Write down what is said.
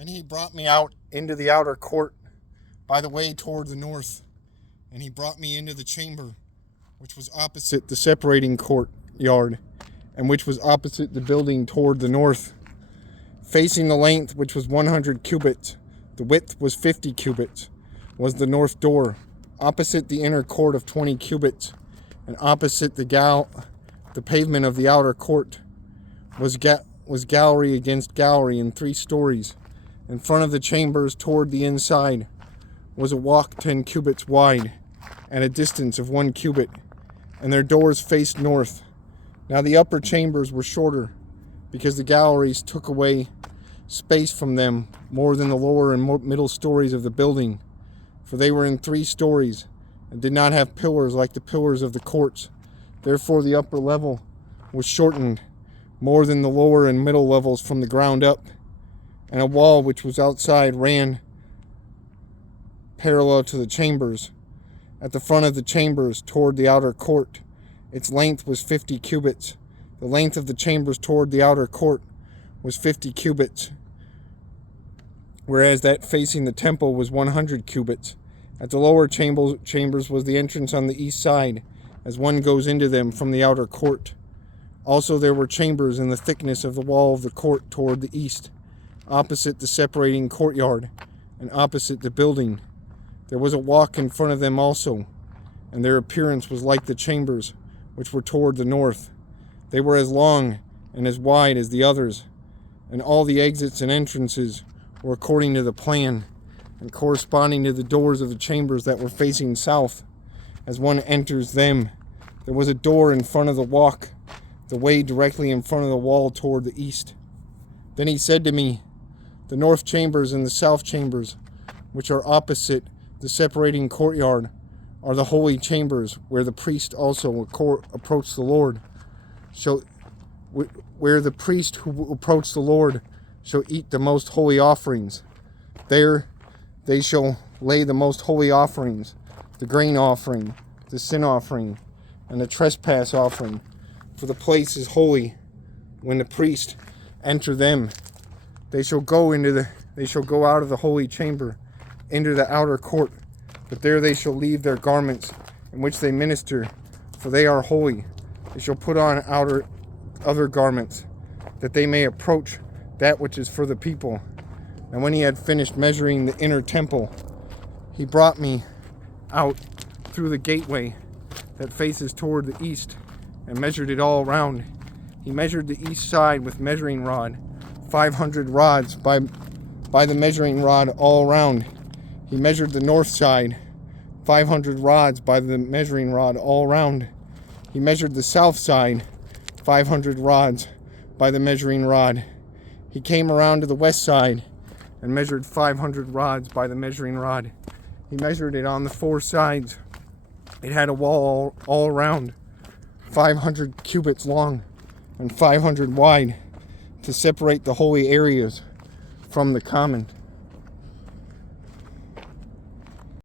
Then he brought me out into the outer court by the way toward the north, and he brought me into the chamber, which was opposite the separating courtyard, and which was opposite the building toward the north, facing the length, which was 100 cubits. The width was 50 cubits, was the north door, opposite the inner court of 20 cubits, and opposite the pavement of the outer court was gallery against gallery in 3 stories. In front of the chambers toward the inside was a walk 10 cubits wide, at a distance of 1 cubit, and their doors faced north. Now the upper chambers were shorter, because the galleries took away space from them more than the lower and middle stories of the building, for they were in 3 stories, and did not have pillars like the pillars of the courts. Therefore the upper level was shortened more than the lower and middle levels from the ground up, and a wall which was outside ran parallel to the chambers. At the front of the chambers toward the outer court, its length was 50 cubits. The length of the chambers toward the outer court was 50 cubits, whereas that facing the temple was 100 cubits. At the lower chambers was the entrance on the east side, as one goes into them from the outer court. Also there were chambers in the thickness of the wall of the court toward the east, opposite the separating courtyard, and opposite the building. There was a walk in front of them also, and their appearance was like the chambers, which were toward the north. They were as long and as wide as the others, and all the exits and entrances were according to the plan, and corresponding to the doors of the chambers that were facing south. As one enters them, there was a door in front of the walk, the way directly in front of the wall toward the east. Then he said to me, the north chambers and the south chambers, which are opposite the separating courtyard, are the holy chambers, where the priest also approached the Lord. Where the priest who approached the Lord shall eat the most holy offerings. There they shall lay the most holy offerings, the grain offering, the sin offering, and the trespass offering. For the place is holy. When the priest enter them, they shall go out of the holy chamber into the outer court, but there they shall leave their garments in which they minister, for they are holy. They shall put on other garments, that they may approach that which is for the people. And when he had finished measuring the inner temple, he brought me out through the gateway that faces toward the east, and measured it all round. He measured the east side with measuring rod, 500 rods by the measuring rod all round. He measured the north side, 500 rods by the measuring rod all round. He measured the south side, 500 rods by the measuring rod. He came around to the west side and measured 500 rods by the measuring rod. He measured it on the 4 sides. It had a wall all around, 500 cubits long and 500 wide, to separate the holy areas from the common.